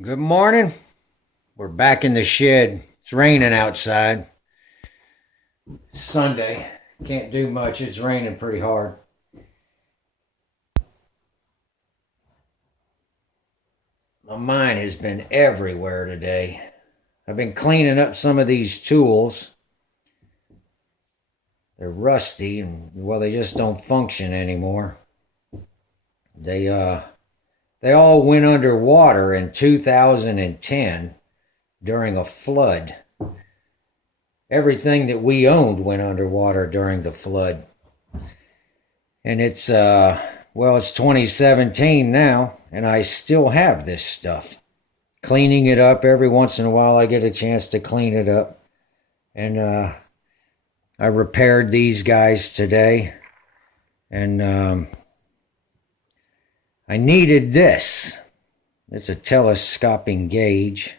Good morning. We're back in the shed. It's raining outside. Sunday. Can't do much. It's raining pretty hard. My mind has been everywhere today. I've been cleaning up some of these tools. They're rusty and, well, they just don't function anymore. They all went underwater in 2010 during a flood. Everything that we owned went underwater during the flood. And it's 2017 now, and I still have this stuff. Cleaning it up every once in a while, I get a chance to clean it up. And I repaired these guys today. And I needed this. It's a telescoping gauge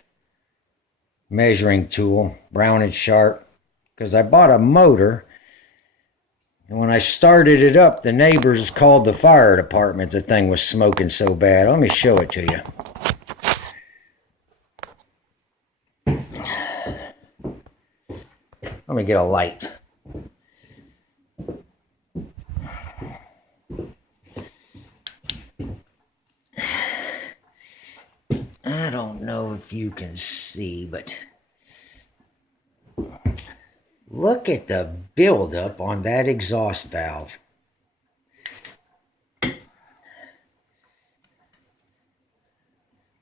measuring tool, Brown and Sharp, because I bought a motor, and when I started it up, the neighbors called the fire department. The thing was smoking so bad. Let me show it to you. Let me get a light. I don't know if you can see, but look at the buildup on that exhaust valve.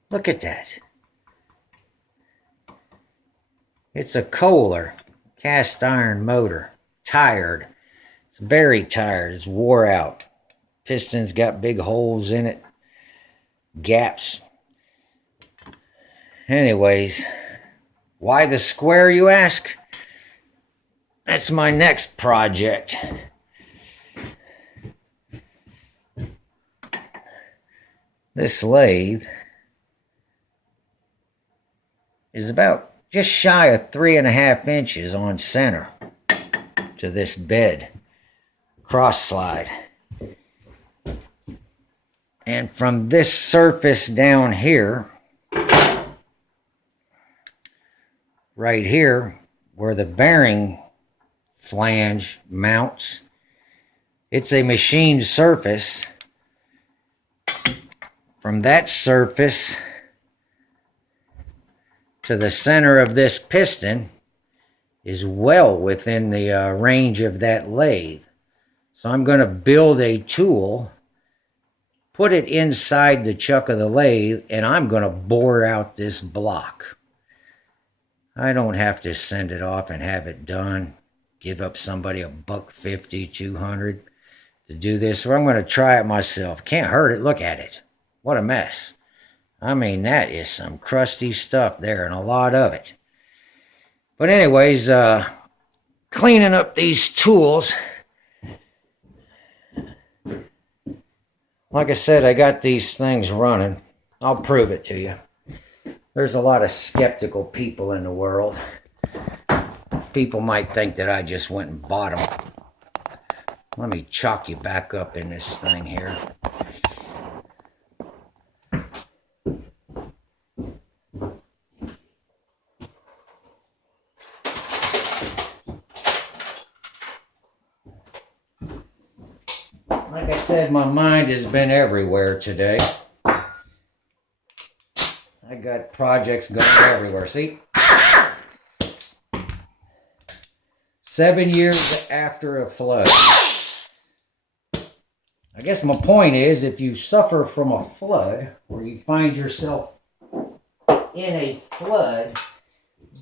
Look at that. It's a Kohler cast iron motor. Tired. It's very tired. It's wore out. Piston's got big holes in it. Gaps. Anyways, why the square, you ask? That's my next project. This lathe is about just shy of 3.5 inches on center to this bed, cross slide. And from this surface down here, right here, where the bearing flange mounts, it's a machined surface. From that surface to the center of this piston is well within the range of that lathe. So I'm going to build a tool, put it inside the chuck of the lathe, and I'm going to bore out this block. I don't have to send it off and have it done. Give up somebody $150, $200 to do this. So I'm going to try it myself. Can't hurt it. Look at it. What a mess. I mean, that is some crusty stuff there, and a lot of it. But anyways, cleaning up these tools. Like I said, I got these things running. I'll prove it to you. There's a lot of skeptical people in the world. People might think that I just went and bought them. Let me chalk you back up in this thing here. Like I said, my mind has been everywhere today. I got projects going everywhere. See? 7 years after a flood. I guess my point is, if you suffer from a flood, or you find yourself in a flood,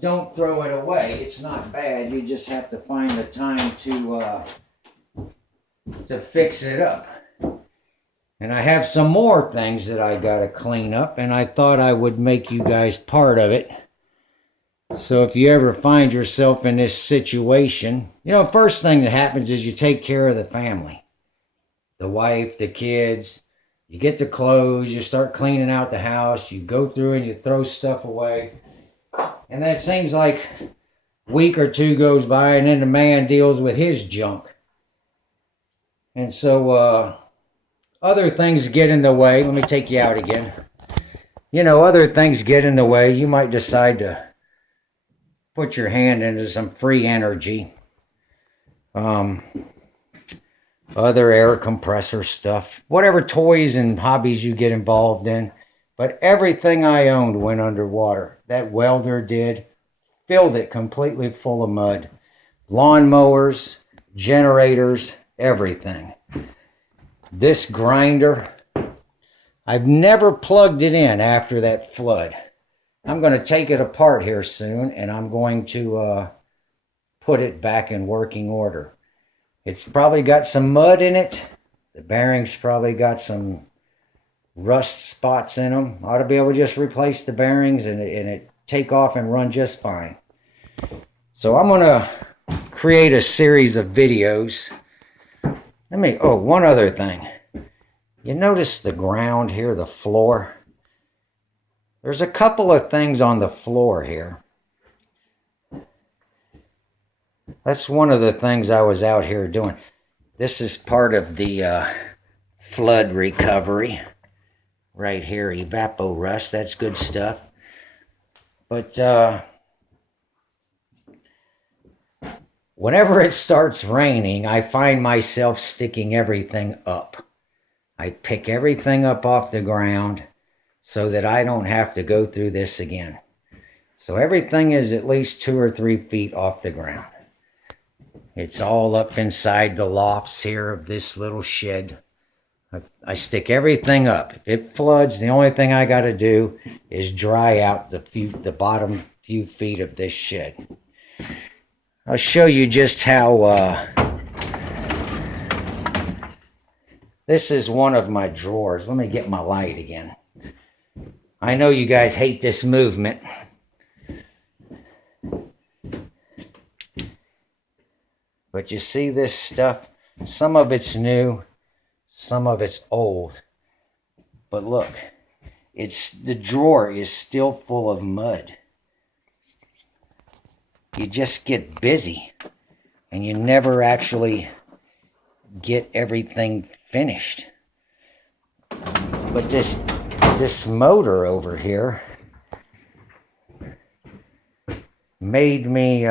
don't throw it away. It's not bad. You just have to find the time to fix it up. And I have some more things that I got to clean up, and I thought I would make you guys part of it. So if you ever find yourself in this situation, first thing that happens is you take care of the family. The wife, the kids, you get the clothes, you start cleaning out the house, you go through and you throw stuff away. And then it seems like a week or two goes by, and then the man deals with his junk. And so other things get in the way. Let me take you out again. you know, other things get in the way. You might decide to put your hand into some free energy. Other air compressor stuff, whatever toys and hobbies you get involved in. But everything I owned went underwater. That welder did, filled it completely full of mud. Lawnmowers, generators, everything. This grinder, I've never plugged it in after that flood. I'm going to take it apart here soon, and I'm going to put it back in working order. It's probably got some mud in it. The bearings probably got some rust spots in them. Ought to be able to just replace the bearings and it take off and run just fine. So I'm going to create a series of videos. One other thing. You notice the ground here, the floor? There's a couple of things on the floor here. That's one of the things I was out here doing. This is part of the flood recovery. Right here, Evapo-Rust, that's good stuff. But whenever it starts raining, I find myself sticking everything up. I pick everything up off the ground so that I don't have to go through this again. So everything is at least 2 or 3 feet off the ground. It's all up inside the lofts here of this little shed. I stick everything up. If it floods, the only thing I got to do is dry out the bottom few feet of this shed. I'll show you just how this is one of my drawers. Let me get my light again. I know you guys hate this movement. But you see this stuff? Some of it's new, some of it's old. But look, the drawer is still full of mud. You just get busy and you never actually get everything finished. But this motor over here made me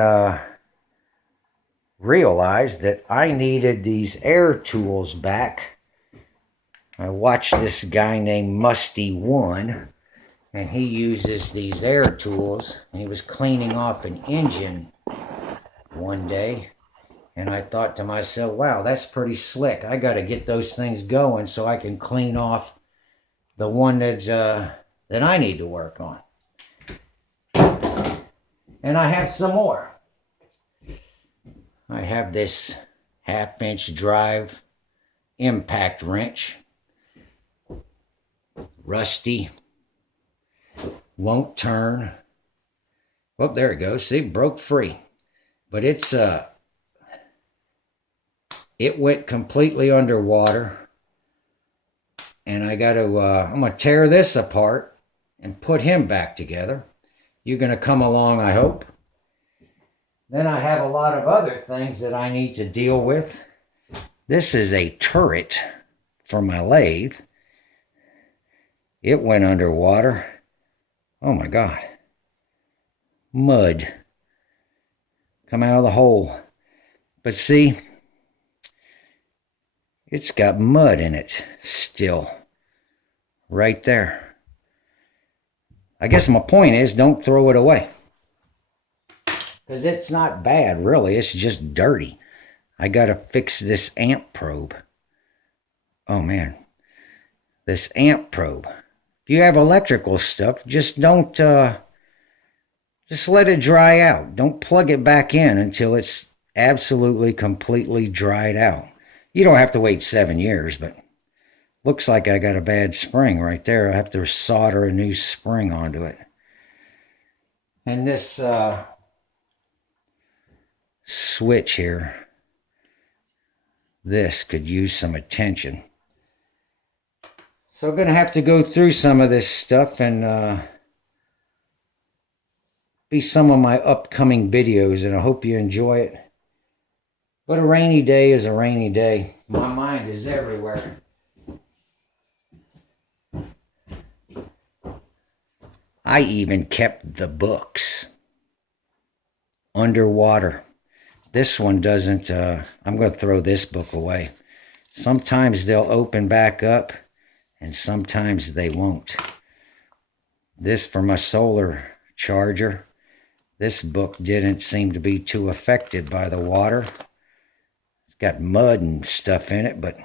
realized that I needed these air tools back. I watched this guy named Musty One, and he uses these air tools, and he was cleaning off an engine one day, and I thought to myself, wow, that's pretty slick. I got to get those things going so I can clean off the one that I need to work on. And I have some more. I have this 1/2-inch drive impact wrench. Rusty. Won't turn. Oh, there it goes. See, broke free. But it went completely underwater. And I'm going to tear this apart and put him back together. You're going to come along, I hope. Then I have a lot of other things that I need to deal with. This is a turret for my lathe. It went underwater. Oh my God. Mud. Come out of the hole. But see, it's got mud in it still. Right there. I guess my point is, don't throw it away. Because it's not bad, really. It's just dirty. I got to fix this amp probe. Oh, man. This amp probe. If you have electrical stuff, just don't... just let it dry out. Don't plug it back in until it's absolutely, completely dried out. You don't have to wait 7 years, but... looks like I got a bad spring right there. I have to solder a new spring onto it. And this... switch here, this could use some attention. So I'm going to have to go through some of this stuff and be some of my upcoming videos, and I hope you enjoy it. But a rainy day is a rainy day. My mind is everywhere. I even kept the books underwater. This one doesn't, I'm going to throw this book away. Sometimes they'll open back up and sometimes they won't. This for my solar charger. This book didn't seem to be too affected by the water. It's got mud and stuff in it, but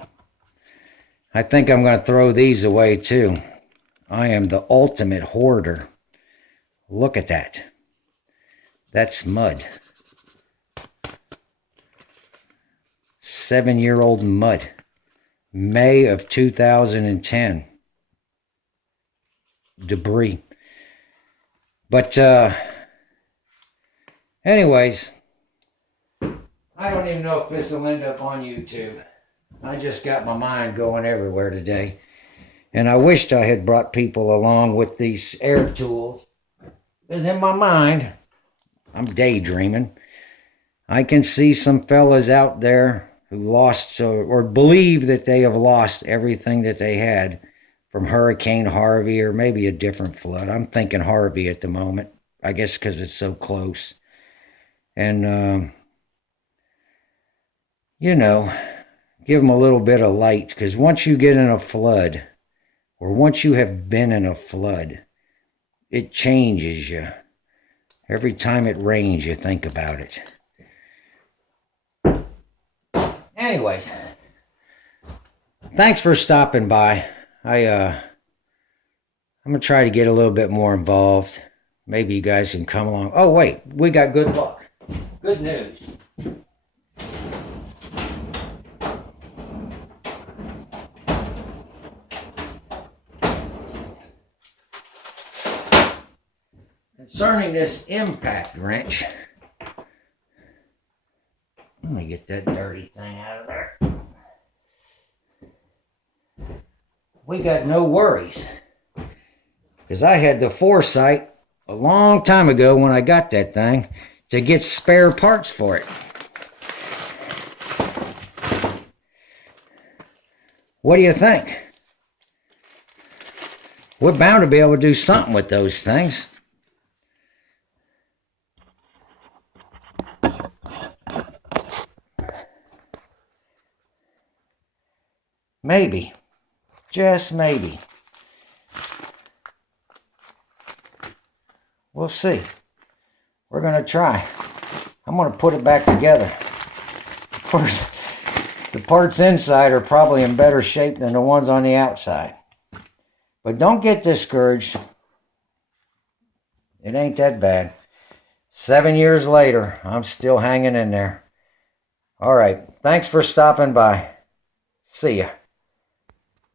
I think I'm going to throw these away too. I am the ultimate hoarder. Look at that. That's mud. 7-year-old mud. May of 2010. Debris. But, anyways, I don't even know if this will end up on YouTube. I just got my mind going everywhere today. And I wished I had brought people along with these air tools. Because in my mind, I'm daydreaming. I can see some fellas out there who lost or believe that they have lost everything that they had from Hurricane Harvey or maybe a different flood. I'm thinking Harvey at the moment. I guess because it's so close. And, you know, give them a little bit of light. Because once you get in a flood, or once you have been in a flood, it changes you. Every time it rains, you think about it. Anyways, thanks for stopping by. I'm going to try to get a little bit more involved. Maybe you guys can come along. Oh, wait, we got good luck. Good news. Concerning this impact wrench, let me get that dirty thing out of there. We got no worries, because I had the foresight a long time ago when I got that thing to get spare parts for it. What do you think? We're bound to be able to do something with those things. Maybe. Just maybe. We'll see. We're going to try. I'm going to put it back together. Of course, the parts inside are probably in better shape than the ones on the outside. But don't get discouraged. It ain't that bad. 7 years later, I'm still hanging in there. All right. Thanks for stopping by. See ya.